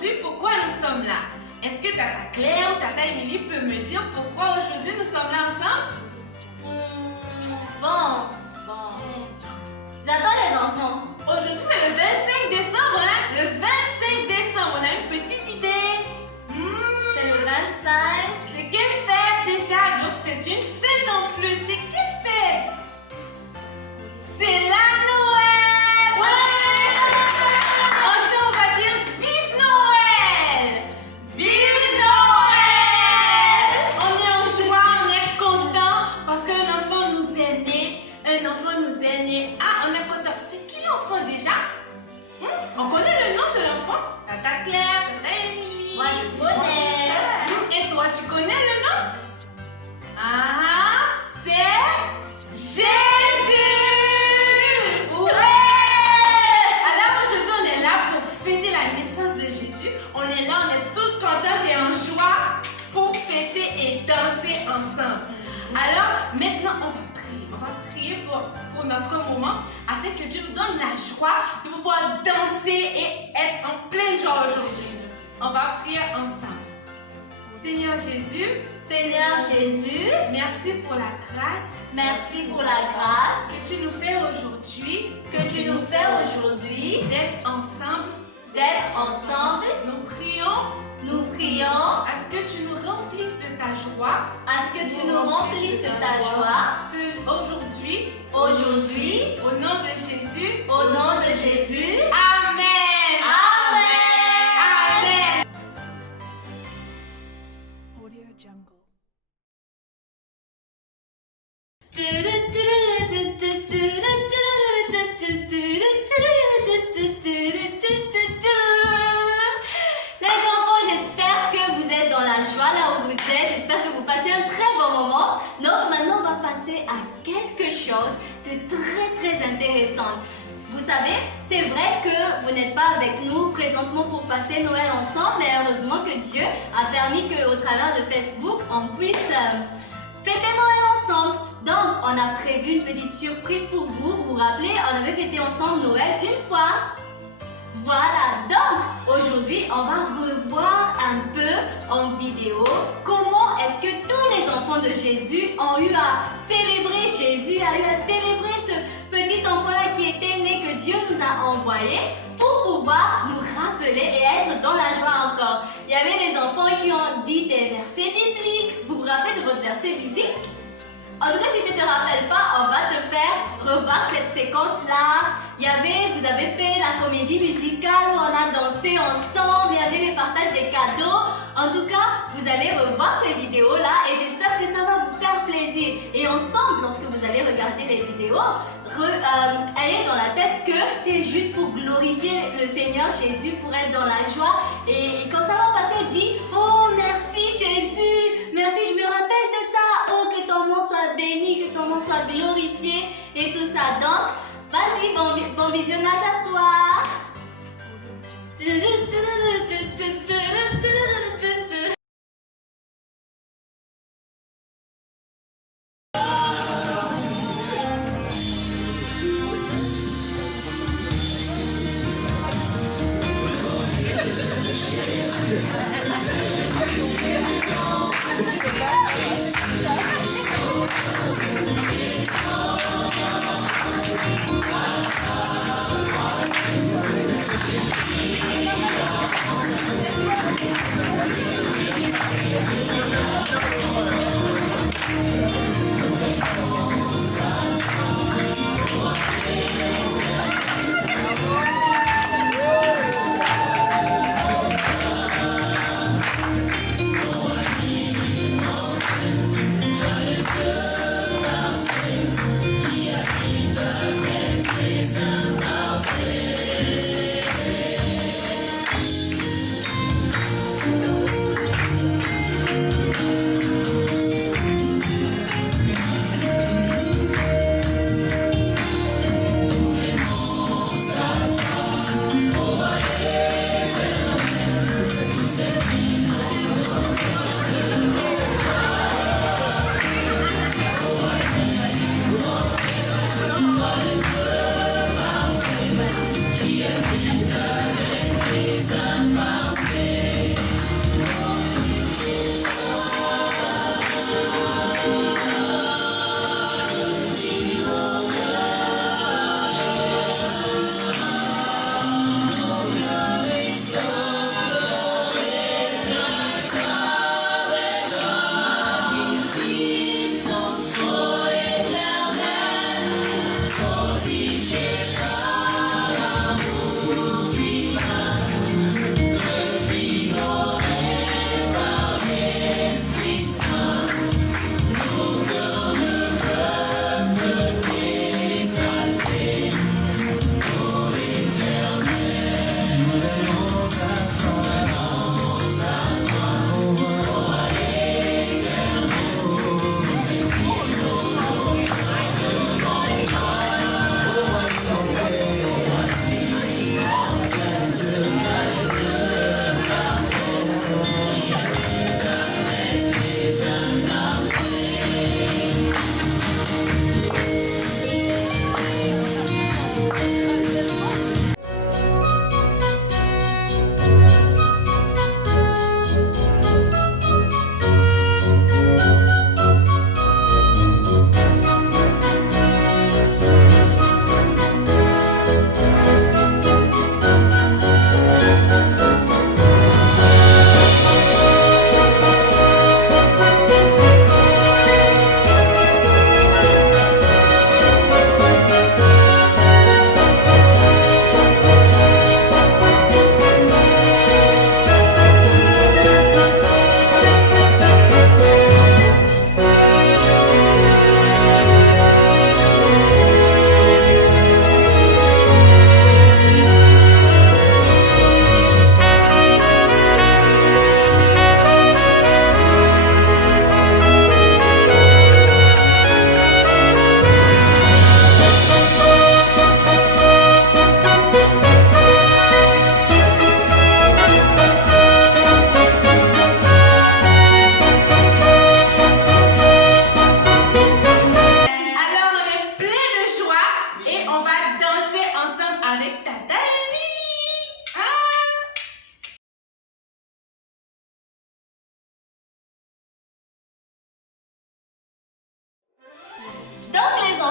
aujourd'hui pourquoi nous sommes là. Est-ce que Tata Claire ou Tata Émilie peut me dire pourquoi aujourd'hui nous sommes là ensemble? Bon. J'adore les enfants. Aujourd'hui c'est le 25 décembre, hein? Le 25 décembre, on a une petite idée. C'est le 25. C'est quelle fête déjà? Donc c'est une fête en plus. C'est quelle fête? C'est la Noël! Ouais! Ensemble, on va dire Vive Noël! Vive Noël! On est en joie, on est content parce qu'un enfant nous est né. Un enfant nous est né. Ah, on est content. C'est qui l'enfant déjà? On connaît le nom de l'enfant? Tata Claire, Tata Émilie. Moi, je connais. Et toi, tu connais le nom? Ah, c'est Jésus! Ouais! Alors aujourd'hui, on est là pour fêter la naissance de Jésus. On est là, on est toutes contentes et en joie pour fêter et danser ensemble. Alors maintenant, on va prier. On va prier pour notre moment afin que Dieu nous donne la joie de pouvoir danser et être en pleine joie aujourd'hui. On va prier ensemble. Seigneur Jésus, merci pour la grâce merci pour la grâce que tu nous fais aujourd'hui que tu nous fais aujourd'hui d'être ensemble. d'être ensemble. Nous prions à ce que tu nous remplisses de ta joie À ce que tu nous remplisses de ta joie aujourd'hui aujourd'hui. au nom de Jésus. Au nom de Jésus. Amen. Amen. Amen. Audio Jungle. Les enfants, j'espère que vous êtes dans la joie là où vous êtes. J'espère que vous passez un très bon moment. Donc maintenant, on va passer à quelque chose de très intéressant. Vous savez, c'est vrai que vous n'êtes pas avec nous présentement pour passer Noël ensemble, mais heureusement que Dieu a permis qu'au travers de Facebook, on puisse fêter Noël ensemble. Donc, on a prévu une petite surprise pour vous. Vous vous rappelez, on avait fêté ensemble Noël une fois. Voilà, donc aujourd'hui, on va revoir un peu en vidéo comment est-ce que tous les enfants de Jésus ont eu à célébrer Jésus, a eu à célébrer ce petit enfant-là qui était né, que Dieu nous a envoyé pour pouvoir nous rappeler et être dans la joie encore. Il y avait les enfants qui ont dit des versets bibliques. Vous vous rappelez de votre verset biblique? En tout cas, si tu ne te rappelles pas, on va te faire revoir cette séquence-là. Vous avez fait la comédie musicale où on a dansé ensemble, il y avait les partages des cadeaux. En tout cas, vous allez revoir ces vidéos-là et j'espère que ça va vous faire plaisir. Et ensemble, lorsque vous allez regarder les vidéos, ayez dans la tête que c'est juste pour glorifier le Seigneur Jésus, pour être dans la joie. Et quand ça va passer, dis « Oh, merci Jésus, merci, je me rappelle de ça. Oh, que ton nom soit béni, que ton nom soit glorifié et tout ça. » Donc, vas-y, bon visionnage à toi.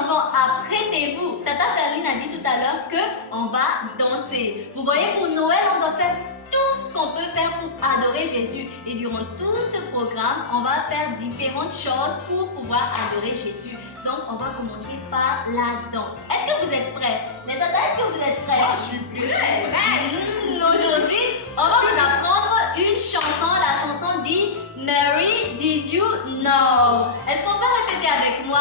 enfants, apprêtez-vous. Tata Ferline a dit tout à l'heure qu'on va danser. Vous voyez, pour Noël, on doit faire tout ce qu'on peut faire pour adorer Jésus. Et durant tout ce programme, on va faire différentes choses pour pouvoir adorer Jésus. Donc, on va commencer par la danse. Est-ce que vous êtes prêts? Les tatas, est-ce que vous êtes prêts? Moi, je suis prête. Aujourd'hui, on va vous apprendre une chanson. La chanson dit Mary, did you know? Est-ce qu'on peut répéter avec moi?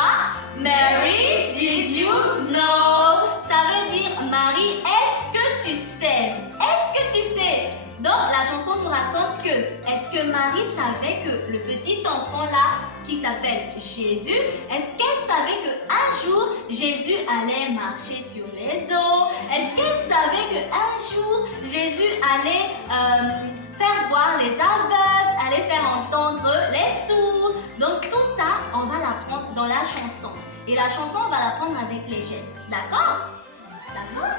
Mary, did you know? Ça veut dire Marie, est-ce que tu sais? Est-ce que tu sais? Donc la chanson nous raconte que est-ce que Marie savait que le petit enfant là qui s'appelle Jésus, est-ce qu'elle savait qu'un jour Jésus allait marcher sur les eaux? Est-ce qu'elle savait qu'un jour Jésus allait faire voir les aveugles, allait faire entendre les sourds? Donc tout ça, on va l'apprendre dans la chanson. Et la chanson, on va l'apprendre avec les gestes. D'accord? D'accord?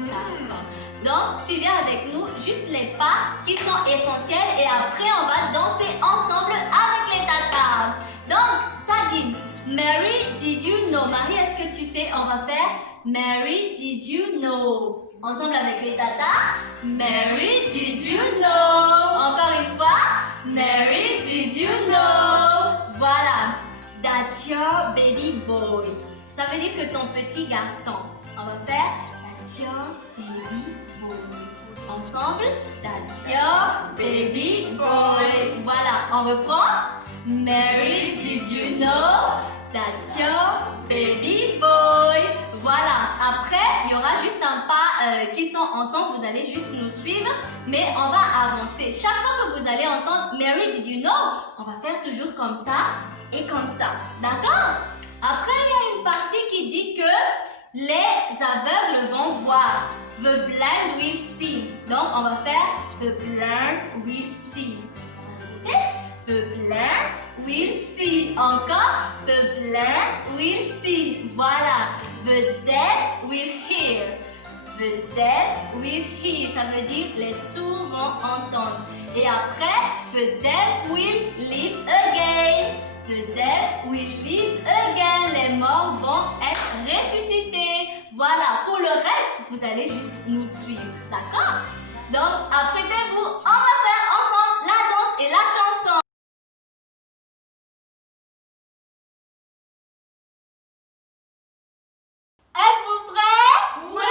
D'accord. Donc, suivez avec nous juste les pas qui sont essentiels et après, on va danser ensemble avec les tatas. Donc, ça dit Mary, did you know? Marie, est-ce que tu sais? On va faire Mary, did you know? Ensemble avec les tatas. Mary, did you know? Encore une fois. Mary, did you know? Voilà. That's your baby boy. Ça veut dire que ton petit garçon. On va faire That's your baby boy. Ensemble, That's your baby boy. Voilà, on reprend. Mary, did you know? That's your baby boy. Voilà, après, il y aura juste un pas qui sont ensemble. Vous allez juste nous suivre, mais on va avancer. Chaque fois que vous allez entendre Mary, did you know? On va faire toujours comme ça et comme ça. D'accord? Après, il y a une partie qui dit que les aveugles vont voir. The blind will see. Donc, on va faire The blind will see. On va répéter. The blind will see. Encore. The blind will see. Voilà. The deaf will hear. The deaf will hear. Ça veut dire les sourds vont entendre. Et après, the deaf will live again. The deaf will live again. Les morts vont être ressuscités. Voilà, pour le reste, vous allez juste nous suivre, d'accord? Donc, apprêtez-vous, on va faire ensemble la danse et la chanson. Êtes-vous prêts? Oui!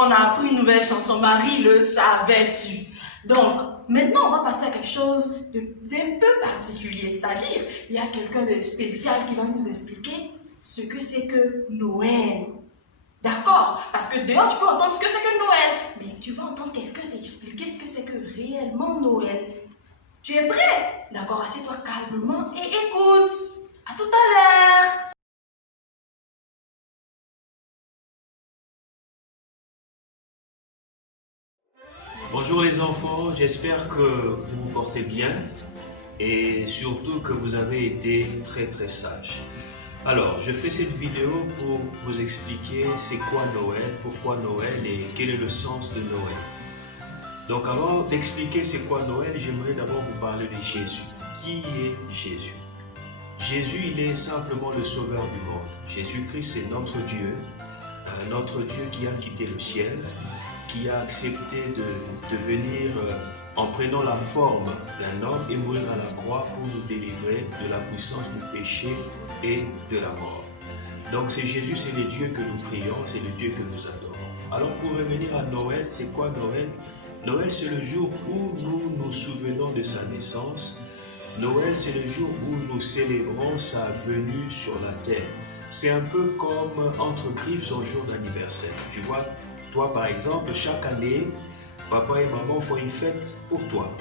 on a appris une nouvelle chanson. Marie, le savais-tu? Donc, maintenant, on va passer à quelque chose d'un peu particulier. C'est-à-dire, il y a quelqu'un de spécial qui va nous expliquer ce que c'est que Noël. D'accord? Parce que dehors, tu peux entendre ce que c'est que Noël. Mais tu vas entendre quelqu'un t'expliquer ce que c'est que réellement Noël. Tu es prêt? D'accord, assieds-toi calmement et écoute. À tout à l'heure. Bonjour les enfants, j'espère que vous vous portez bien et surtout que vous avez été très sages. Alors, je fais cette vidéo pour vous expliquer c'est quoi Noël, pourquoi Noël et quel est le sens de Noël. Donc avant d'expliquer c'est quoi Noël, j'aimerais d'abord vous parler de Jésus. Qui est Jésus? Jésus, il est simplement le sauveur du monde. Jésus-Christ, c'est notre Dieu qui a quitté le ciel, qui a accepté de venir en prenant la forme d'un homme et mourir à la croix pour nous délivrer de la puissance du péché et de la mort. Donc c'est Jésus, c'est le Dieu que nous prions, c'est le Dieu que nous adorons. Alors pour revenir à Noël, c'est quoi Noël? Noël, c'est le jour où nous nous souvenons de sa naissance. Noël, c'est le jour où nous célébrons sa venue sur la terre. C'est un peu comme entre griffes son jour d'anniversaire. Tu vois, toi par exemple, chaque année, papa et maman font une fête pour toi.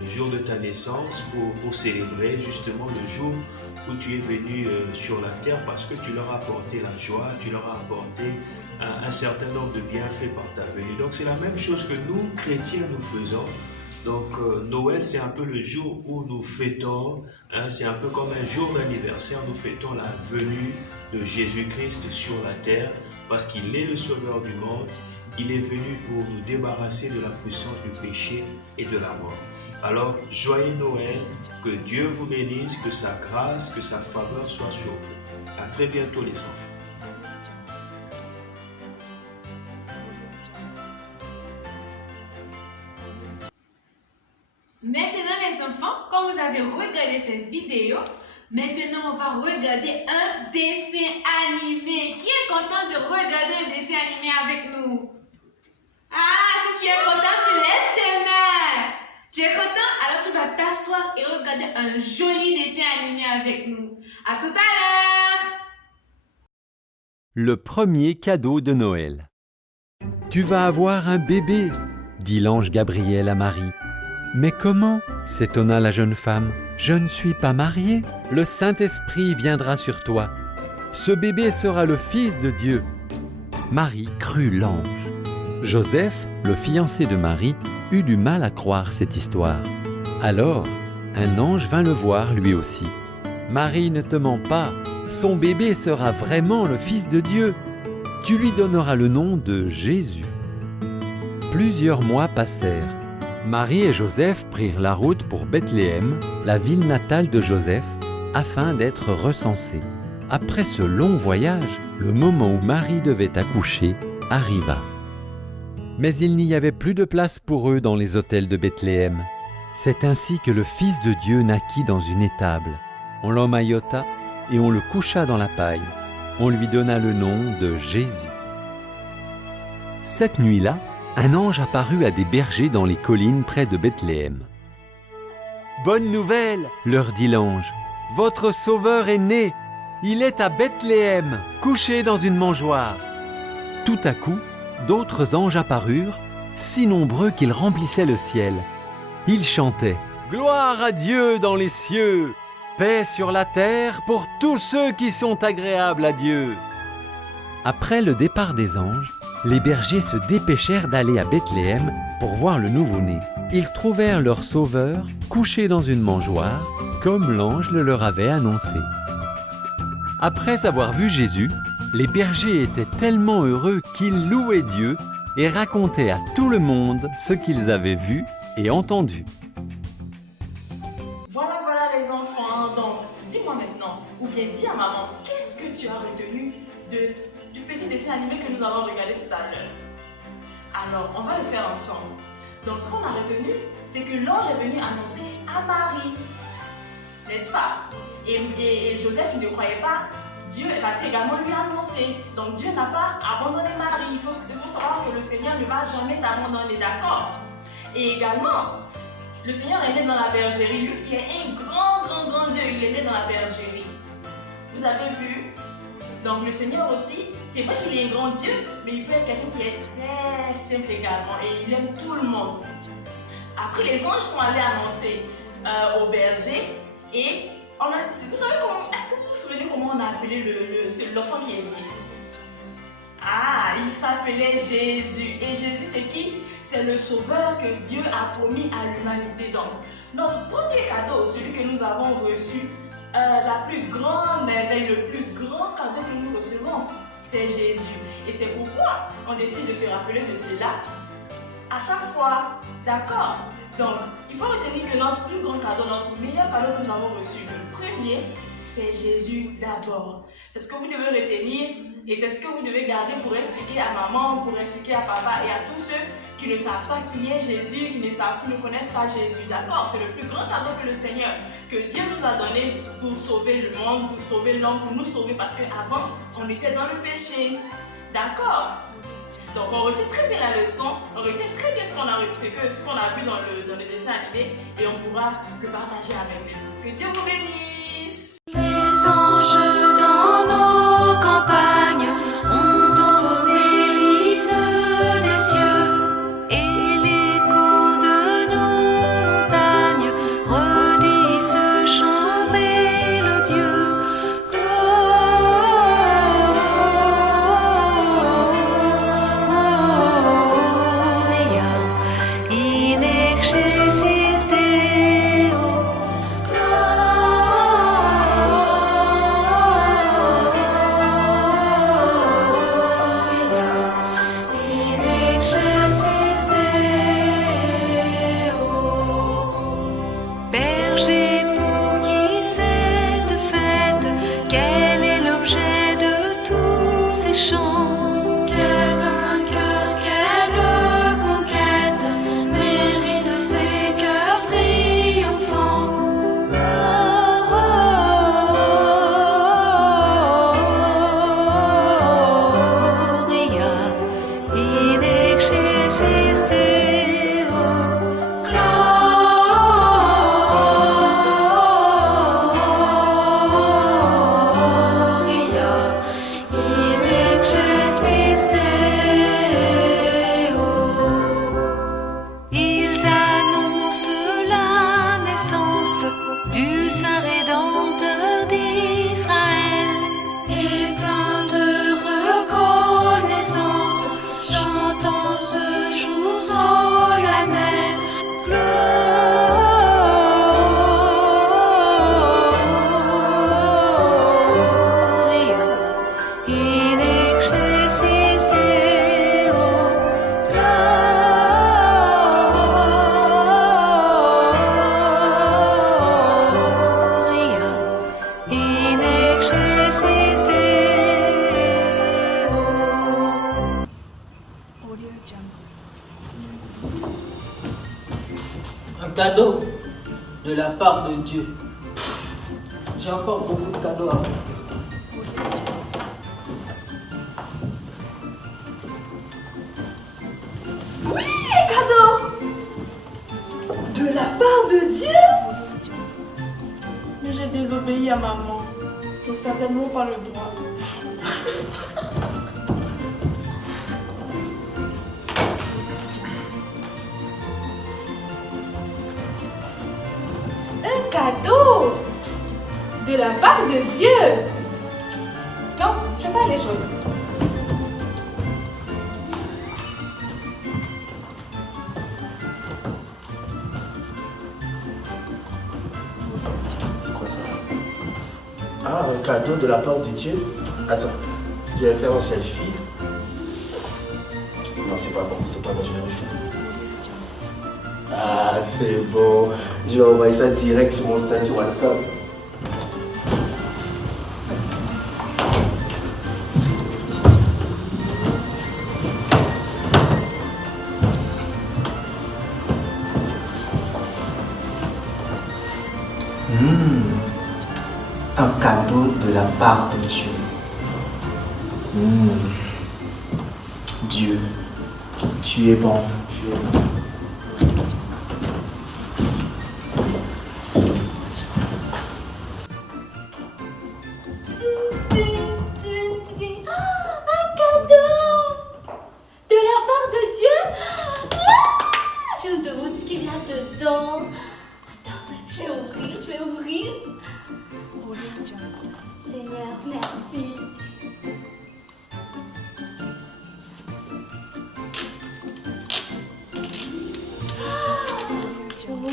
Le jour de ta naissance pour célébrer justement le jour où tu es venu sur la terre parce que tu leur as apporté la joie, tu leur as apporté un certain nombre de bienfaits par ta venue. Donc c'est la même chose que nous, chrétiens, nous faisons. Donc Noël, c'est un peu le jour où nous fêtons, c'est un peu comme un jour d'anniversaire, nous fêtons la venue de Jésus-Christ sur la terre parce qu'il est le sauveur du monde. Il est venu pour nous débarrasser de la puissance du péché et de la mort. Alors, joyeux Noël, que Dieu vous bénisse, que sa grâce, que sa faveur soit sur vous. À très bientôt les enfants. Maintenant les enfants, quand vous avez regardé cette vidéo, maintenant on va regarder un dessin animé. Qui est content de regarder un dessin animé avec nous? Ah, si tu es content, tu lèves tes mains. Tu es content? Alors tu vas t'asseoir et regarder un joli dessin animé avec nous. À tout à l'heure. Le premier cadeau de Noël. Tu vas avoir un bébé, dit l'ange Gabriel à Marie. Mais comment? S'étonna la jeune femme. Je ne suis pas mariée. Le Saint-Esprit viendra sur toi. Ce bébé sera le Fils de Dieu. Marie crut l'ange. Joseph, le fiancé de Marie, eut du mal à croire cette histoire. Alors, un ange vint le voir lui aussi. Marie, ne te mens pas, son bébé sera vraiment le Fils de Dieu. Tu lui donneras le nom de Jésus. Plusieurs mois passèrent. Marie et Joseph prirent la route pour Bethléem, la ville natale de Joseph, afin d'être recensés. Après ce long voyage, le moment où Marie devait accoucher arriva. Mais il n'y avait plus de place pour eux dans les hôtels de Bethléem. C'est ainsi que le Fils de Dieu naquit dans une étable. On l'emmaillota et on le coucha dans la paille. On lui donna le nom de Jésus. Cette nuit-là, un ange apparut à des bergers dans les collines près de Bethléem. « Bonne nouvelle !» leur dit l'ange. « Votre sauveur est né. Il est à Bethléem, couché dans une mangeoire. » Tout à coup, d'autres anges apparurent, si nombreux qu'ils remplissaient le ciel. Ils chantaient « Gloire à Dieu dans les cieux, paix sur la terre pour tous ceux qui sont agréables à Dieu. » Après le départ des anges, les bergers se dépêchèrent d'aller à Bethléem pour voir le nouveau-né. Ils trouvèrent leur sauveur couché dans une mangeoire, comme l'ange le leur avait annoncé. Après avoir vu Jésus, les bergers étaient tellement heureux qu'ils louaient Dieu et racontaient à tout le monde ce qu'ils avaient vu et entendu. Voilà les enfants. Donc, dis-moi maintenant, ou bien dis à maman, qu'est-ce que tu as retenu du petit dessin animé que nous avons regardé tout à l'heure? Alors, on va le faire ensemble. Donc, ce qu'on a retenu, c'est que l'ange est venu annoncer à Marie, n'est-ce pas? Et Joseph, il ne croyait pas Dieu va-t-il également lui annoncer. Donc Dieu n'a pas abandonné Marie. Il faut savoir que le Seigneur ne va jamais t'abandonner, d'accord? Et également, le Seigneur est né dans la bergerie. Lui qui est un grand Dieu, il est né dans la bergerie. Vous avez vu? Donc le Seigneur aussi, c'est vrai qu'il est un grand Dieu, mais il peut être quelqu'un qui est très simple également et il aime tout le monde. Après, les anges sont allés annoncer au berger et on a dit, vous savez comment, est-ce que vous vous souvenez comment on a appelé l'enfant qui est né? Ah, il s'appelait Jésus. Et Jésus, c'est qui? C'est le sauveur que Dieu a promis à l'humanité. Donc, notre premier cadeau, celui que nous avons reçu, la plus grande merveille, le plus grand cadeau que nous recevons, c'est Jésus. Et c'est pourquoi on décide de se rappeler de cela à chaque fois. D'accord? Donc, il faut retenir que notre plus grand cadeau, notre meilleur cadeau que nous avons reçu, le premier, c'est Jésus d'abord. C'est ce que vous devez retenir et c'est ce que vous devez garder pour expliquer à maman, pour expliquer à papa et à tous ceux qui ne savent pas qui est Jésus, qui ne connaissent pas Jésus. D'accord? C'est le plus grand cadeau que le Seigneur, que Dieu nous a donné pour sauver le monde, pour sauver l'homme, pour nous sauver parce qu'avant, on était dans le péché. D'accord? Donc on retient très bien la leçon, on retient très bien ce qu'on a vu dans le dessin animé et on pourra le partager avec les autres. Que Dieu vous bénisse! Les anges dans nos campagnes ont entonné l'hymne des cieux et l'écho de nos montagnes redit ce chant mélodieux. Gloria in excelsis Deo. Berger, pour qui cette fête, quel est l'objet de tous ces chants? Quel vainqueur, quelle conquête mérite ces cœurs triomphants? Gloria in excelsis Deo. Gloria in excelsis Deo. Ils annoncent la naissance du Saint Rédempteur d'Israël. Et plein de reconnaissance, chantant ce jour solennel. Gloria in excelsis Deo. Gloria in excelsis Deo. Un cadeau de la part de Dieu. J'ai encore beaucoup de cadeaux à vous. Oui, un cadeau de la part de Dieu. Mais j'ai désobéi à maman. Je n'ai certainement pas le droit. Un cadeau de la part de Dieu. Non, je pas les choses. C'est quoi ça? Ah, un cadeau de la part de Dieu? Attends, je vais faire un selfie. Non, c'est pas bon, je vais refaire. Ah, c'est bon. Je vais envoyer ça direct sur mon statut WhatsApp. Un cadeau de la part de Dieu. Dieu, tu es bon. Tu es bon. Un cadeau de la part de Dieu. Je me demande ce qu'il y a dedans. Attends, je vais ouvrir. Seigneur, merci. Waouh!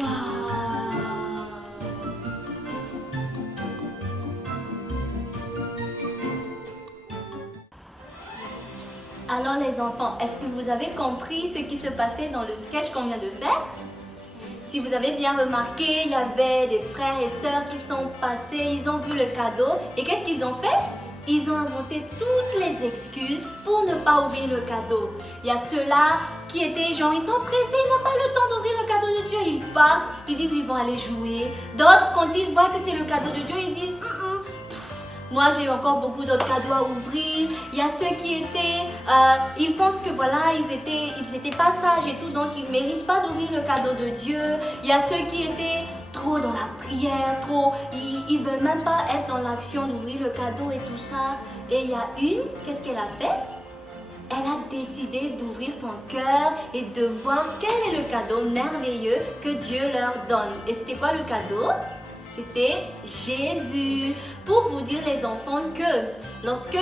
Alors les enfants, est-ce que vous avez compris ce qui se passait dans le sketch qu'on vient de faire? Si vous avez bien remarqué, il y avait des frères et sœurs qui sont passés, ils ont vu le cadeau et qu'est-ce qu'ils ont fait? Ils ont inventé toutes les excuses pour ne pas ouvrir le cadeau. Il y a ceux-là qui étaient genre, ils sont pressés, ils n'ont pas le temps d'ouvrir le cadeau de Dieu. Ils partent, ils disent ils vont aller jouer. D'autres, quand ils voient que c'est le cadeau de Dieu, ils disent moi j'ai encore beaucoup d'autres cadeaux à ouvrir. Il y a ceux qui étaient, ils pensent que voilà, ils étaient pas sages et tout, donc ils ne méritent pas d'ouvrir le cadeau de Dieu. Il y a ceux qui étaient trop dans la prière, ils veulent même pas être dans l'action d'ouvrir le cadeau et tout ça. Et il y a une, qu'est-ce qu'elle a fait? Elle a décidé d'ouvrir son cœur et de voir quel est le cadeau merveilleux que Dieu leur donne. Et c'était quoi le cadeau? C'était Jésus. Pour vous dire les enfants que lorsque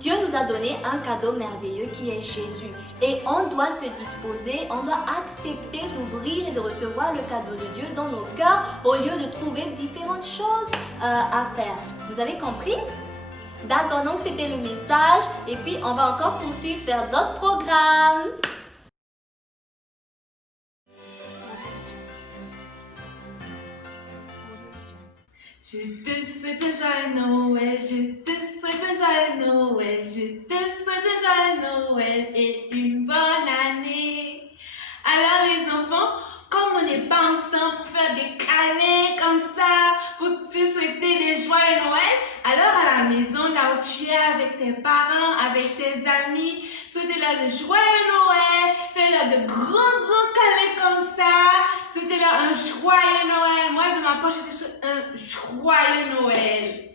Dieu nous a donné un cadeau merveilleux qui est Jésus et on doit se disposer, on doit accepter d'ouvrir et de recevoir le cadeau de Dieu dans nos cœurs au lieu de trouver différentes choses à faire. Vous avez compris? D'accord, donc c'était le message et puis on va encore poursuivre vers d'autres programmes. Je te souhaite un joyeux Noël, je te souhaite un joyeux Noël, je te souhaite un joyeux Noël et une bonne année. Alors les enfants, comme on n'est pas ensemble pour faire des câlins comme ça, pour te souhaiter des joyeux Noël, alors à la maison, là où tu es avec tes parents, avec tes amis, souhaitez-leur de joyeux Noël, fais-leur de grands câlins comme ça, souhaitez-leur un joyeux Noël. Moi, de ma poche, je te souhaite un joyeux Noël.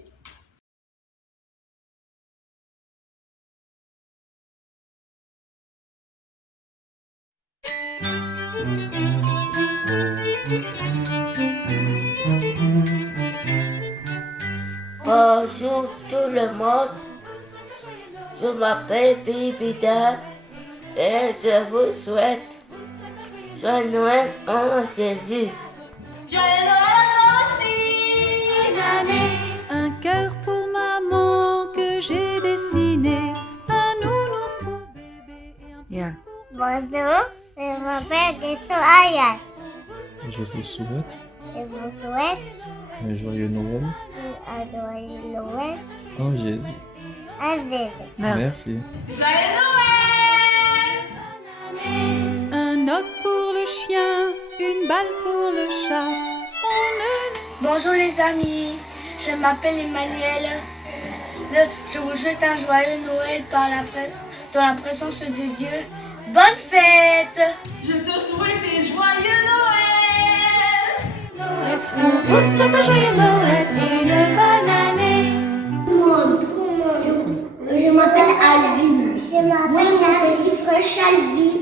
Bonjour tout le monde, je m'appelle Bibida et je vous souhaite joyeux Noël en Jésus. Joyeux Noël à toi aussi! Un cœur pour maman que j'ai dessiné, un nounours pour bébé et un Bien. Bonjour, je m'appelle Dessoaya. Je vous souhaite Je vous souhaite un joyeux Noël un joyeux Noël en Jésus. à Jésus. Merci. Joyeux Noël! un os pour le chien, une balle pour le chat. Bonjour les amis, je m'appelle Emmanuel. Je vous souhaite un joyeux Noël dans la présence de Dieu. Bonne fête! Je te souhaite un joyeux Noël! On vous souhaite un joyeux Noël et une bonne année. Je m'appelle Alvin. Moi et mon petit frère Chalvin.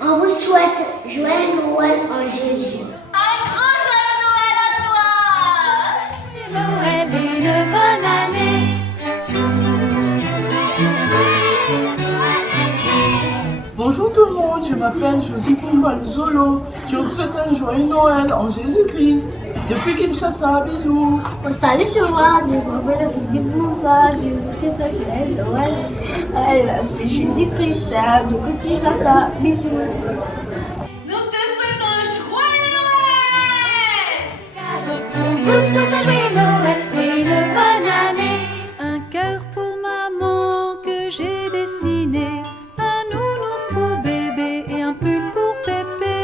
On vous souhaite joyeux Noël en Jésus. Un grand joyeux Noël à toi! Noël et une bonne année. Bonjour tout le monde, je m'appelle Joséphine Balzolo. Je vous souhaite un joyeux Noël en Jésus-Christ. Depuis Kinshasa, bisous. Salut tout le monde, je m'appelle Rudy Bouba. Je vous souhaite un joyeux Noël de Jésus-Christ. Depuis Kinshasa, bisous. Nous te souhaitons un joyeux Noël! On vous souhaite un joyeux Noël et une bonne année. Un cœur pour maman que j'ai dessiné, un nounours pour bébé et un pull pour pépé.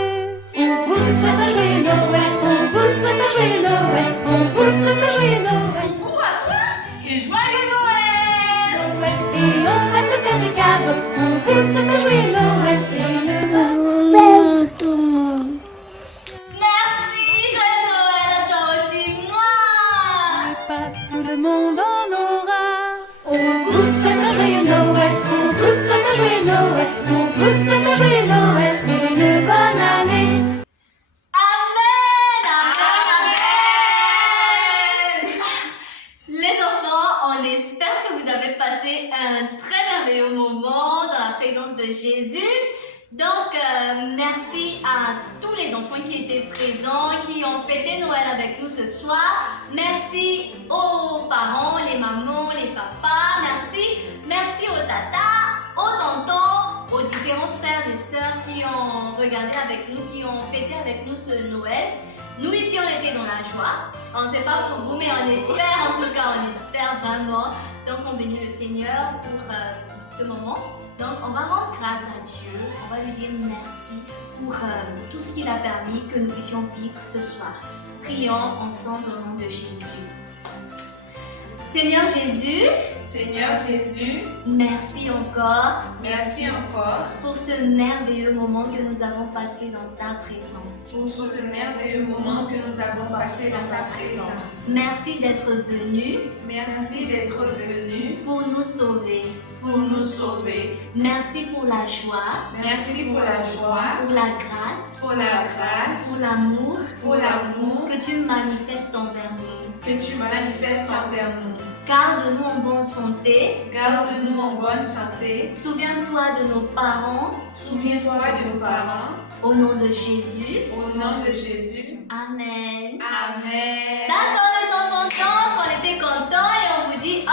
On vous souhaite un joyeux Noël, on vous souhaite un joyeux Noël, on vous souhaite un joyeux Noël. Coucou à toi et joyeux Noël! vous souhaite un joyeux Noël et le bonheur. Tout le monde. Merci, joyeux Noël à toi aussi. Moi. Pas tout le monde en aura. On vous souhaite un joyeux Noël, on vous souhaite un joyeux Noël, on vous souhaite un joyeux Noël et une bonne année. Amen, amen, amen. Les enfants, on espère que vous avez passé un très merveilleux moment dans la présence de Jésus. Donc, merci à tous les enfants qui étaient présents, qui ont fêté Noël avec nous ce soir. Merci aux parents, les mamans, les papas. Merci aux tatas, aux tontons, aux différents frères et sœurs qui ont regardé avec nous, qui ont fêté avec nous ce Noël. Nous ici, on était dans la joie. On ne sait pas pour vous, mais on espère, en tout cas, on espère vraiment. Donc, on bénit le Seigneur pour ce moment. Donc, on va rendre grâce à Dieu. On va lui dire merci pour tout ce qu'il a permis que nous puissions vivre ce soir. Prions ensemble au nom de Jésus. Seigneur Jésus, merci encore pour ce merveilleux moment que nous avons passé dans ta présence. Merci d'être venu pour nous sauver. Merci pour la joie, pour la grâce, pour l'amour que tu manifestes envers nous. Garde-nous en bonne santé. Souviens-toi de nos parents. Au nom de Jésus. Amen. D'accord les enfants, donc on était contents et on vous dit au revoir.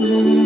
Mon